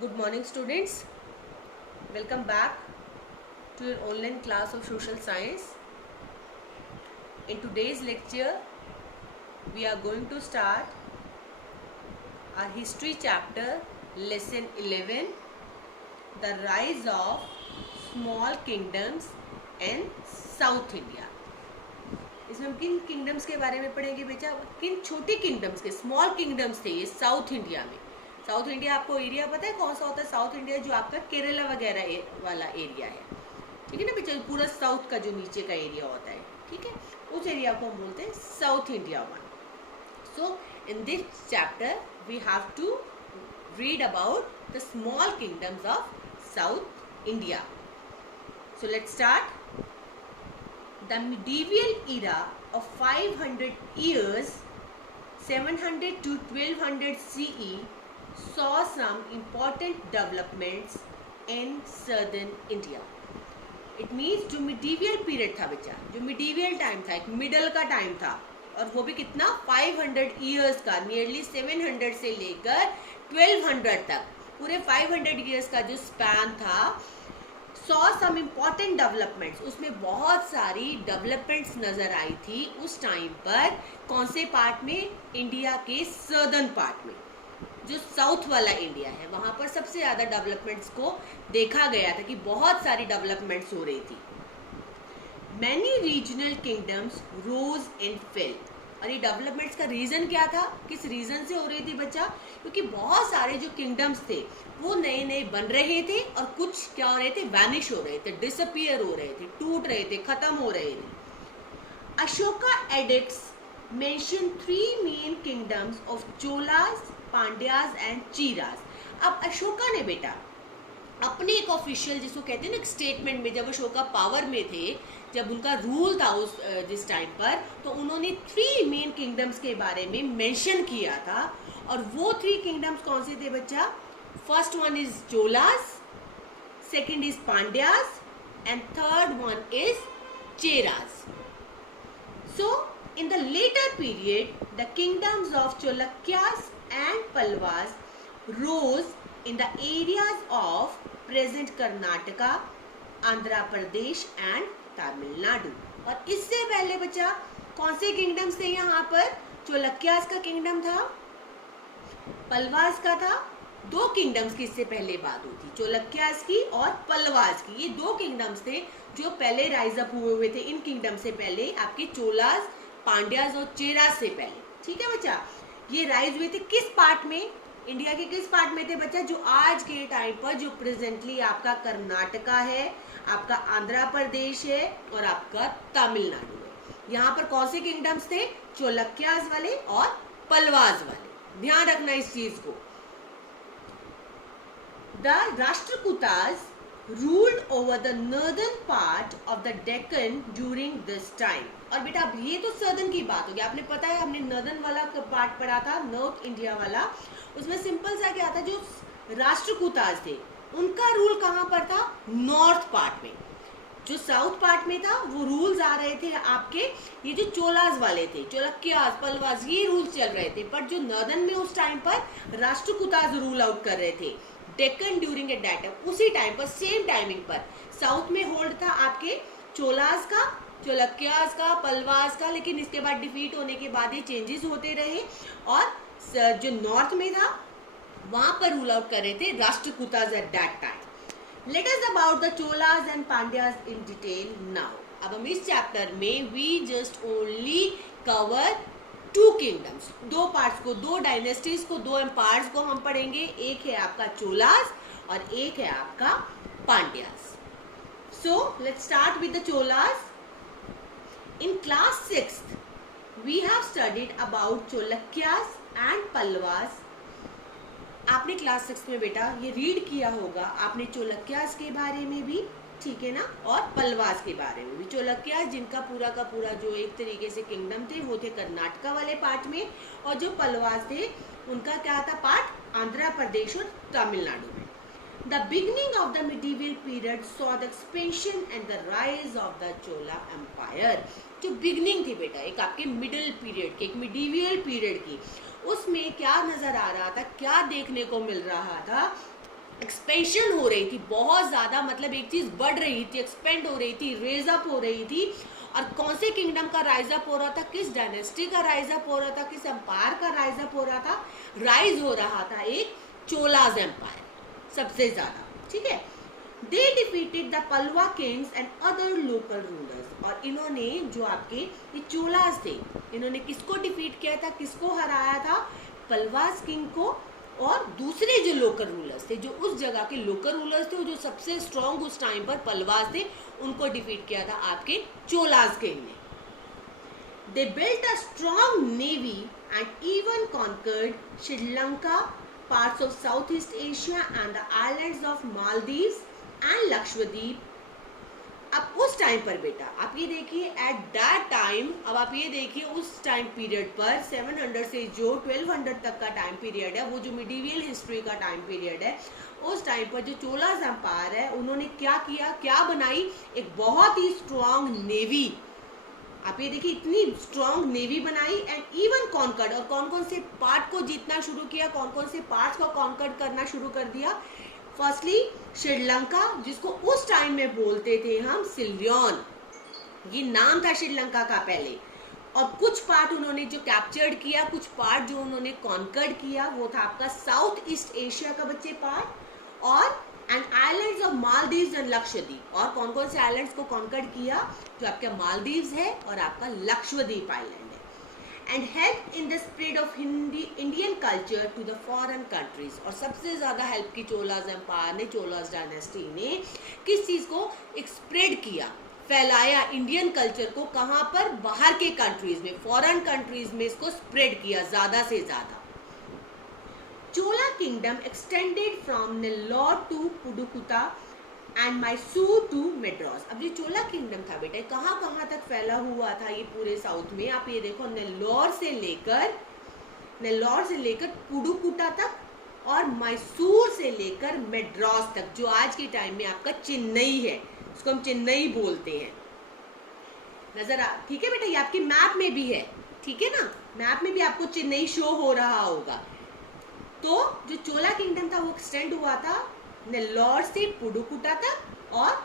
Good morning, students. Welcome back to your online class of social science. In today's lecture, we are going to start our history chapter, lesson 11, the rise of small kingdoms in South India. इसमें हम किन kingdoms के बारे में पढ़ेंगे बेटा? किन छोटे किंगडम्स के, स्मॉल किंगडम्स थे ये साउथ इंडिया में. साउथ इंडिया आपको एरिया पता है कौन सा होता है? साउथ इंडिया जो आपका केरला वगैरह वाला एरिया है, ठीक है ना बेटा? पूरा साउथ का जो नीचे का एरिया होता है, ठीक है, उस एरिया को हम बोलते हैं South India one. So in this chapter we have to read about the small kingdoms of South India. So let's start. The medieval era of 500 years, 700 to 1200 CE, saw some important developments in southern India. It means जो medieval period था बच्चा, जो medieval time था, एक middle का time था, और वो भी कितना 500 years का, nearly 700 से लेकर 1200 तक, पूरे 500 years का जो span था, saw some important developments. उसमें बहुत सारी developments नजर आई थी उस टाइम पर. कौन से पार्ट में? इंडिया के सर्दर्न पार्ट में, जो साउथ वाला इंडिया है, वहां पर सबसे ज्यादा डेवलपमेंट्स को देखा गया था कि बहुत सारी डेवलपमेंट्स हो रही थी. Many regional kingdoms rose and fell. और ये डेवलपमेंट्स का रीजन क्या था? किस रीजन से हो रही थी बच्चा? क्योंकि बहुत सारे जो किंगडम्स थे वो नए नए बन रहे थे, और कुछ क्या हो रहे थे? वैनिश हो रहे थे, डिसअपियर हो रहे थे, टूट रहे थे, खत्म हो रहे थे. Ashoka addicts mention 3 main kingdoms of Cholas, Pandyas and Cheras. अब अशोका ने बेटा अपने एक ऑफिशियल, जिसको कहते हैं ना, एक स्टेटमेंट में, जब अशोका पावर में थे, जब उनका रूल था उस जिस टाइम पर, तो उन्होंने 3 मेन किंगडम्स के बारे में मेंशन किया था. और वो 3 किंगडम्स कौन से थे बच्चा? First one is Cholas, second is Pandyas, and third one is Cheras. So in the later period the kingdoms of Chalukyas and Pallavas rose in the areas of present Karnataka, Andhra Pradesh and Tamil Nadu. और इससे पहले बच्चा कौन से किंगडम्स थे यहाँ पर? चोलक्यास का किंगडम था, पल्वास का था. 2 किंगडम्स की इससे पहले बात हुई थी, चोलक्यास की और पल्वास की. ये 2 किंगडम्स थे जो पहले राइज अप हुए थे इन किंगडम से पहले, आपके चोलास, पांड्यास और चेरास से पहले, ठीक है बच्चा? ये राइज हुए थे किस पार्ट में? इंडिया के किस पार्ट में थे बच्चा? जो आज के टाइम पर जो प्रेजेंटली आपका कर्नाटका है, आपका आंध्र प्रदेश है और आपका तमिलनाडु है. यहाँ पर कौन से किंगडम्स थे? चोलक्यास वाले और पल्वास वाले. ध्यान रखना इस चीज को. The Rashtrakutas ruled over the northern part of the Deccan during this time. और बेटा अब ये तो सर्दर्न की बात होगी. आपने पता है, हमने नॉर्दर्न वाला पार्ट पढ़ा था, नॉर्थ इंडिया वाला. उसमें सिंपल सा क्या था, जो राष्ट्रकूटास थे उनका रूल कहाँ पर था? नॉर्थ पार्ट में. जो साउथ पार्ट में था वो रूल्स आ रहे थे आपके, ये जो चोलास वाले थे, चोलक्यास, पल्वास, ये रूल्स चल रहे थे. पर जो नॉर्दर्न में उस टाइम पर राष्ट्रकूटास रूल आउट कर रहे थे. Deccan during eight that time, उसी टाइम पर, सेम टाइमिंग पर साउथ में होल्ड था आपके चोलास का, चोलक्यास का, पल्वास का. लेकिन इसके बाद डिफीट होने के बाद ये चेंजेस होते रहे, और जो नॉर्थ में था वहां पर रूल आउट कर रहे थे Rashtrakutas at that time. Let us about the Cholas and Pandyas in detail now. अब हम इस चैप्टर में we just only cover 2 kingdoms, 2 parts को, 2 डायनेस्टीज को, 2 एम्पायर्स को हम पढ़ेंगे. एक है आपका चोलास और एक है आपका पांड्यास. सो let's start with the Cholas. In class 6th, we have studied about Cholukyas and Palwas. आपने क्लास 6 में बेटा ये रीड किया होगा, आपने चोलक्यास के बारे में भी, ठीक है ना, और पल्वास के बारे में भी. चोलक्यास जिनका पूरा का पूरा जो एक तरीके से किंगडम थे वो थे कर्नाटका वाले पार्ट में, और जो पल्वास थे उनका क्या था पार्ट? आंध्र प्रदेश और तमिलनाडु में. The beginning of the medieval period saw the expansion and the rise of the Chola Empire. जो बिगनिंग थी बेटा एक आपके मिडिल पीरियड की, एक मिडीवियल पीरियड की, उसमें क्या नजर आ रहा था, क्या देखने को मिल रहा था? एक्सपेंशन हो रही थी बहुत ज़्यादा, मतलब एक चीज़ बढ़ रही थी, एक्सपेंड हो रही थी, रेज अप हो रही थी। और कौन से किंगडम का राइज अप हो रहा था, किस डायनेस्टी का राइज अप हो रहा था, किस एम्पायर का राइज अप हो रहा था, राइज हो रहा था एक चोलाज एम्पायर सबसे ज़्यादा, ठीक है। They defeated the Pallava kings and other local rulers, और इन्होंने जो आपके ये चोलाज थे, इन्होंने किसको डिफीट किया था, किसको हराया था, पलवास किंग को, और दूसरे जो लोकल रूलर्स थे, जो उस जगह के लोकल रूलर्स थे, जो सबसे स्ट्रॉन्ग उस टाइम पर पलवास थे, उनको डिफीट किया था आपके चोलाज किंग ने। They built a strong navy and even conquered Sri Lanka, parts of Southeast Asia and the islands of Maldives and Lakshadweep। अब उस टाइम पर बेटा आप ये देखिए, एट दैट टाइम, अब आप ये देखिए उस टाइम पीरियड पर 700 से जो 1200 तक का टाइम पीरियड है, वो जो मिडीवियल हिस्ट्री का टाइम पीरियड है, उस टाइम पर जो चोलाज एम्पायर है उन्होंने क्या किया, क्या बनाई, एक बहुत ही स्ट्रॉन्ग नेवी। आप ये देखिए इतनी स्ट्रॉन्ग नेवी बनाई एंड इवन कॉन्कर्ड, और कौन कौन से पार्ट को जीतना शुरू किया, कौन कौन से पार्ट्स को कॉन्कर्ड करना शुरू कर दिया। फर्स्टली श्रीलंका, जिसको उस टाइम में बोलते थे हम सिल्योन, ये नाम था श्रीलंका का पहले, और कुछ पार्ट उन्होंने जो कैप्चर्ड किया, कुछ पार्ट जो उन्होंने कॉन्कर्ड किया, वो था आपका साउथ ईस्ट एशिया का बच्चे पार्ट, और and islands of Maldives and Lakshadweep, और कौन कौन से आइलैंड्स को कॉन्कर्ड किया, जो आपका मालदीव्स है और आपका लक्षद्वीप आइलैंड है। And help in the spread of Indian culture to the foreign countries, और सबसे ज़्यादा हेल्प की चोलाज एम्पायर ने, चोलाज डायनेस्टी ने किस चीज़ को एक स्प्रेड किया, फैलाया इंडियन कल्चर को, कहाँ पर, बाहर के कंट्रीज में, फॉरेन कंट्रीज में इसको स्प्रेड किया ज़्यादा से ज़्यादा। Chola kingdom extended from Nellore to Pudukkottai and Mysore to Madras। अब ये चोला किंगडम था बेटा, कहाँ कहाँ तक फैला हुआ था ये पूरे साउथ में, आप ये देखो नेल्लोर से लेकर पुडुकोट्टा तक और मैसूर से लेकर मेड्रास तक, जो आज के टाइम में आपका चेन्नई है, उसको हम चेन्नई बोलते हैं। नजर आ, ठीक है बेटा, ये आपके मैप में भी है, ठीक है ना, मैप में भी आपको चेन्नई शो हो रहा होगा। तो जो चोला किंगडम था वो एक्सटेंड हुआ था नेल्लोर से पुडुकोट्टा तक और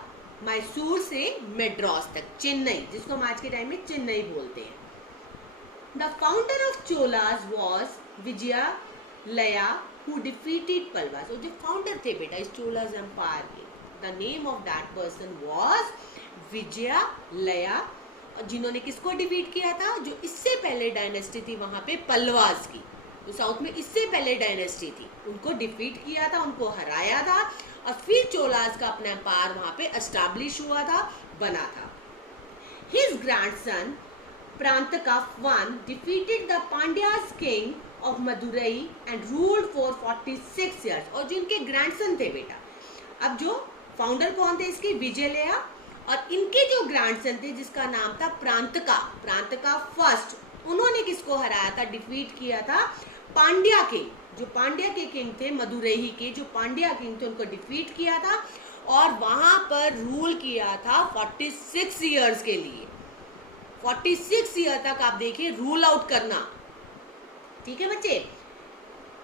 मैसूर से मेड्रास तक, चेन्नई, जिसको हम आज के टाइम में चेन्नई बोलते हैं। The founder of Cholas was Vijayalaya who defeated Pallavas, और जो फाउंडर थे बेटा इस चोलास एम्पायर के, the name of that person was Vijayalaya, जिन्होंने किसको डिफीट किया था, जो इससे पहले डायनेस्टी थी वहां पे पलवास की, तो साउथ में इससे पहले डायनेस्टी थी, उनको डिफीट किया था, उनको हराया था, और फिर चोलास का अपना एम्पायर वहां पे एस्टैब्लिश हुआ था, बना था। His grandson Parantaka I defeated the Pandyas king of Madurai and ruled for 46 years, और जिनके ग्रैंडसन थे बेटा, अब जो फाउंडर कौन थे इसके, विजयलया, और इनके जो ग्रैंडसन थे जिसका नाम था प्रांतका फर्स्ट, उन्होंने किसको हराया था, डिफीट किया था पांड्या के, जो पांड्या के किंग थे, मदुरई के जो पांड्या किंग थे, उनको डिफीट किया था और वहां पर रूल किया था 46 ईयर्स के लिए। 46 ईयर तक आप देखिए रूल आउट करना, ठीक है बच्चे।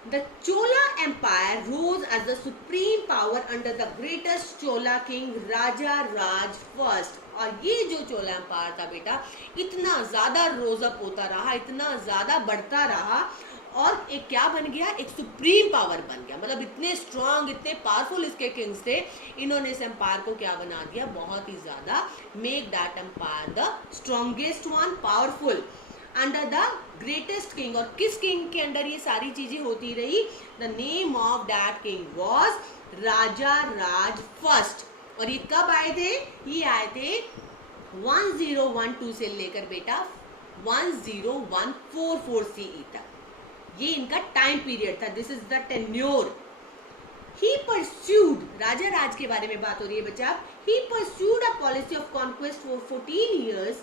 The Chola empire rose as the supreme power under the greatest Chola king Raja Raj first, और ये जो चोला एम्पायर था बेटा इतना ज्यादा रोज अप होता रहा, इतना ज्यादा बढ़ता रहा, और एक क्या बन गया, एक सुप्रीम पावर बन गया, मतलब इतने स्ट्रांग, इतने पावरफुल इसके किंग्स थे, इन्होंने इस एम्पायर को क्या बना दिया, बहुत ही ज्यादा, make that empire the strongest one, powerful under the greatest king. और किस किंग के अंडर ये सारी चीजें होती रही, the name of that king was Raja Raj first, और ये कब आए थे, ये आए थे 1012 से लेकर बेटा 1014 CE तक, ये इनका टाइम पीरियड था, this is the tenure. He pursued, Raja Raja के बारे में बात हो रही है बच्चा, he pursued a policy of conquest for 14 years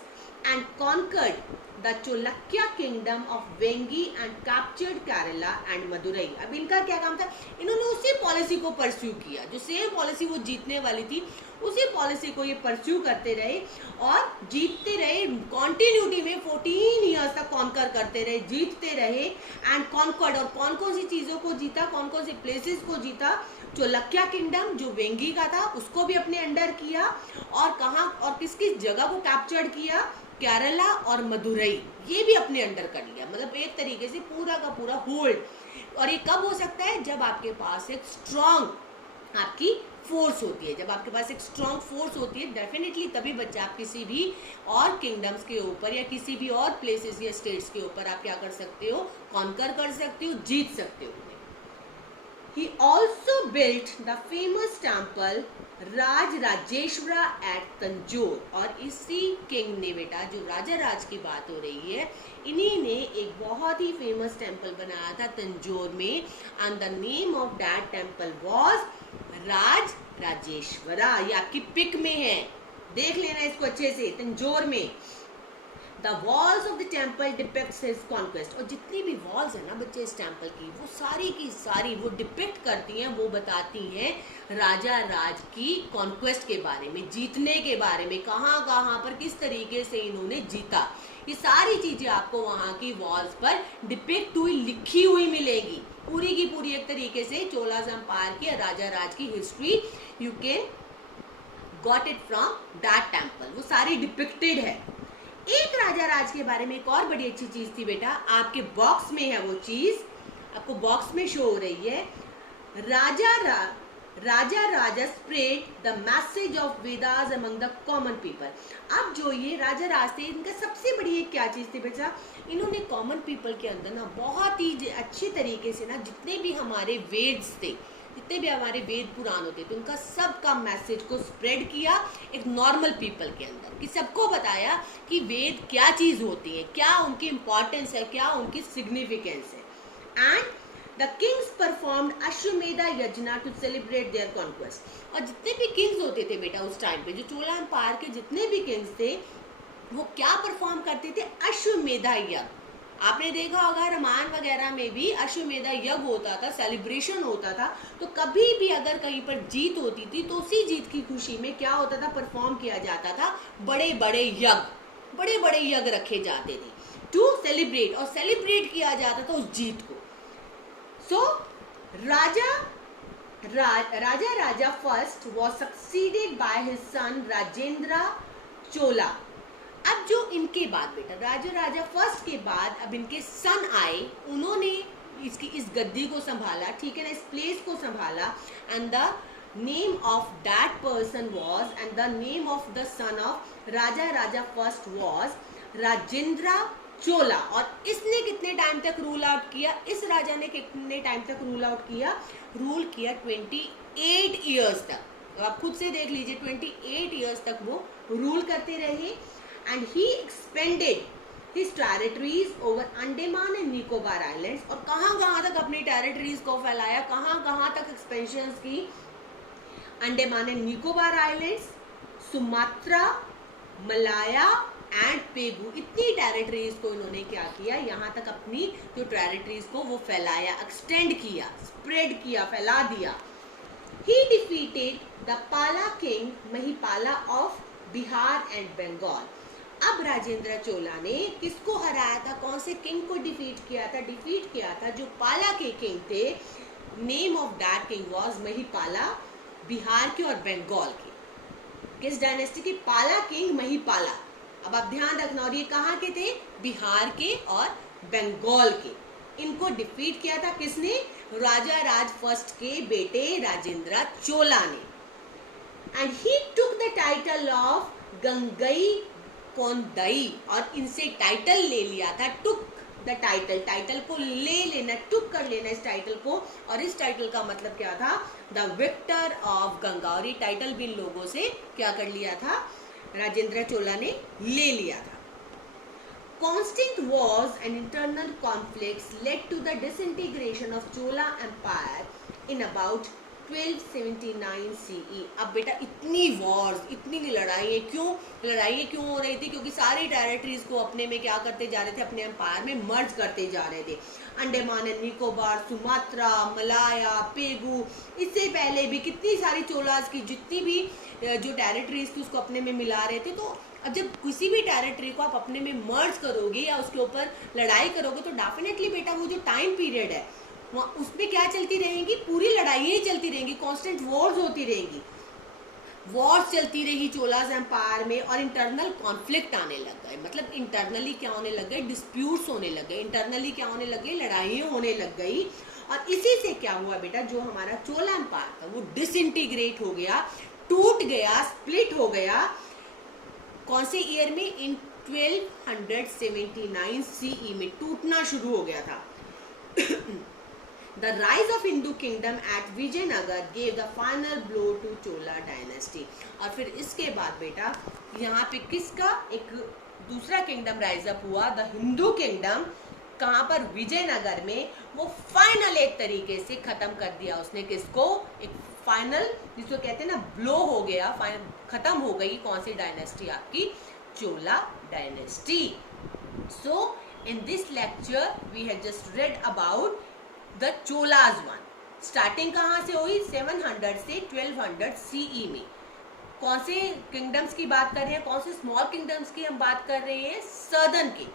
and conquered the Chalukya kingdom of Vengi and captured Kerala and Madurai. अब इनका क्या काम था, इन्होंने उसी पॉलिसी को परस्यू किया, जो सेम पॉलिसी वो जीतने वाली थी, उसी पॉलिसी को ये परस्यू करते रहे और जीतते रहे कॉन्टिन्यूटी में। 14 ईयर्स तक कॉन्कर करते रहे, जीतते रहे एंड कॉन्कर्ड। और कौन कौन सी चीज़ों को जीता, कौन कौन सी प्लेसेस को जीता? चोलक्या किंगडम जो वेंगी का था उसको भी अपने अंडर किया, और कहाँ और किस किस जगह को कैप्चर्ड किया? केरला और मदुरई, ये भी अपने अंडर कर लिया। मतलब एक तरीके से पूरा का पूरा होल्ड। और ये कब हो सकता है? जब आपके पास एक स्ट्रॉन्ग आपकी फोर्स होती है। जब आपके पास एक स्ट्रॉन्ग फोर्स होती है, डेफिनेटली तभी बच्चा आप किसी भी और किंगडम्स के ऊपर या किसी भी और प्लेसेस या स्टेट्स के ऊपर आप क्या कर सकते हो? कॉन्कर कर सकते हो, जीत सकते हो। He also built the famous temple Raja Rajeshwara at Tanjore. और इसी किंग ने बेटा, जो राजा राज की बात हो रही है, इन्हीं ने एक बहुत ही फेमस टेम्पल बनाया था तंजोर में, and the name of that temple was Raja Rajeshwara. ये आपकी पिक में है, देख लेना इसको अच्छे से, तंजोर में। The walls of the temple depicts his conquest। और जितनी भी walls है ना बच्चे इस टेम्पल की, वो सारी की सारी वो डिपिक्ट करती हैं, वो बताती हैं राजा राज की कॉन्क्वेस्ट के बारे में, जीतने के बारे में, कहाँ कहाँ पर किस तरीके से इन्होंने जीता। ये सारी चीजें आपको वहाँ की वॉल्स पर डिपिक्ट हुई, लिखी हुई मिलेगी, पूरी की पूरी एक तरीके से चोलास एम्पायर की, राजा राज की history you can got it from that temple, वो सारी डिपिक्टेड है। एक राजा राज के बारे में एक और बड़ी अच्छी चीज थी बेटा, आपके बॉक्स में है वो चीज, आपको बॉक्स में शो हो रही है। Raja Raja spread the message of Vedas among the common people. अब जो ये राजा राज थे, इनका सबसे बड़ी एक क्या चीज थी बेटा, इन्होंने कॉमन पीपल के अंदर ना बहुत ही अच्छे तरीके से ना, जितने भी हमारे वेद्स थे, जितने भी हमारे वेद पुराण होते थे, उनका सबका मैसेज को स्प्रेड किया एक नॉर्मल पीपल के अंदर, कि सबको बताया कि वेद क्या चीज होती है, क्या उनकी इंपॉर्टेंस है, क्या उनकी सिग्निफिकेंस है। And the Kings performed Ashvamedha यज्ञ टू सेलिब्रेट देयर कॉन्क्वेस्ट। और जितने भी किंग्स होते थे बेटा उस टाइम पे, जो चोला एम्पायर के जितने भी किंग्स थे, वो क्या परफॉर्म करते थे? अश्वमेधा यज्ञ। आपने देखा होगा रामायण वगैरह में भी अश्वमेधा यज्ञ होता था, सेलिब्रेशन होता था। तो कभी भी अगर कहीं पर जीत होती थी तो उसी जीत की खुशी में क्या होता था? परफॉर्म किया जाता था बड़े बड़े यज्ञ रखे जाते थे टू सेलिब्रेट, और सेलिब्रेट किया जाता था उस जीत को। So Raja first was succeeded by his son Rajendra Chola. अब जो इनके बाद बेटा राजा फर्स्ट के बाद अब इनके सन आए, उन्होंने इस गद्दी को संभाला, ठीक है ना, इस प्लेस को संभाला। And the name of that person was, and the name of the son of Raja first was Rajendra Chola. और इसने कितने टाइम तक रूल आउट किया? इस राजा ने कितने टाइम तक रूल किया 28 ईयर्स तक। तो आप खुद से देख लीजिए, 28 ईयर्स तक वो रूल करते रहे। And he expanded his territories over Andaman and Nicobar islands. और कहाँ तक अपनी टेरिटरीज को फैलाया, कहाँ तक एक्सपेंशन की? Andaman and Nicobar islands, Sumatra, Malaya and Pegu, इतनी टेरिटरीज को इन्होंने क्या किया? यहाँ तक अपनी जो टेरिटरीज को वो फैलाया, एक्सटेंड किया, स्प्रेड किया, फैला दिया। He defeated the Pala king Mahipala of Bihar and Bengal. अब राजेंद्र चोला ने किसको हराया था? कौन से किंग को डिफीट किया था? जो पाला के किंग थे। Name of that king was Mahipala, Bihar के और बंगाल के। किस डायनेस्टी के? पाला किंग महिपाला। अब आप ध्यान रखना, और ये कहाँ के थे? बिहार के और बंगाल के। इनको डिफीट किया था किसने? राजा राज फर्स्ट के बेटे राजेंद्र चोला ने। And he took the title of Gangai Kondai, और इनसे टाइटल ले लिया था। टुक द टाइटल को ले लेना, टुक कर लेना इस टाइटल को। और इस टाइटल का मतलब क्या था? The victor of Ganga. और ये टाइटल भी इन लोगों से क्या कर लिया था? राजेंद्र चोला ने ले लिया था। Constant wars and internal conflicts led to the disintegration of Chola Empire in about 1279 CE। अब बेटा इतनी वॉर्स, इतनी लड़ाइयाँ क्यों हो रही थी? क्योंकि सारी टेरिटरीज को अपने में क्या करते जा रहे थे, अपने एम्पायर में मर्ज करते जा रहे थे। अंडमान एंड निकोबार, सुमात्रा, मलाया, पेगू, इससे पहले भी कितनी सारी चोलास की जितनी भी जो टेरिटरीज थी उसको अपने में मिला रहे थे। तो अब जब किसी भी टेरिटरी को आप अपने में मर्ज करोगे या उसके ऊपर लड़ाई करोगे तो डेफिनेटली बेटा वो जो टाइम पीरियड है उसमें क्या चलती रहेंगी, पूरी लड़ाइयाँ चलती रहेंगी, कांस्टेंट वॉर्स होती रहेंगी, वॉर्स चलती रही चोलास एम्पायर में, और इंटरनल कॉन्फ्लिक्ट आने लग गए। मतलब इंटरनली क्या होने लग गए, डिस्प्यूट्स होने लग गए, इंटरनली क्या होने लग गए, लड़ाइयाँ होने लग गई। और इसी से क्या हुआ बेटा, जो हमारा चोला एम्पायर था वो डिसइंटीग्रेट हो गया, टूट गया, स्प्लिट हो गया। कौन से ईयर में? इन 1279 CE में टूटना शुरू हो गया था। The rise of Hindu kingdom at Vijayanagar gave the final blow to Chola dynasty। और फिर इसके बाद बेटा यहाँ पे किसका एक दूसरा किंगडम राइज अप हुआ, द हिंदू किंगडम। कहाँ पर? विजयनगर में। वो फाइनल एक तरीके से खत्म कर दिया उसने। किसको? एक फाइनल, जिसको कहते हैं ना ब्लो हो गया, खत्म हो गई कौन सी डायनेस्टी? आपकी Chola dynasty. So in this lecture we have just read about the Cholas one. Starting कहाँ से हुई? 700 से 1200 CE में। कौन से किंगडम्स की बात कर रहे हैं? कौन से स्मॉल किंगडम्स की हम बात कर रहे हैं? सदर्न के,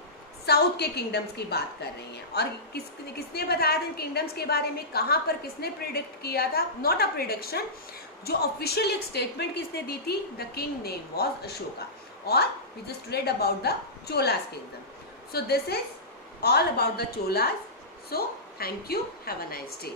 साउथ के किंगडम्स की बात कर रहे हैं। और किसने बताया था किंगडम्स के बारे में? कहाँ पर किसने प्रिडिक्ट किया था? नॉट अ प्रिडिक्शन, जो ऑफिशियल एक स्टेटमेंट किसने दी थी? The king name was Ashoka. और we just read about the Cholas kingdom. So this is all about the Cholas. So thank you, have a nice day।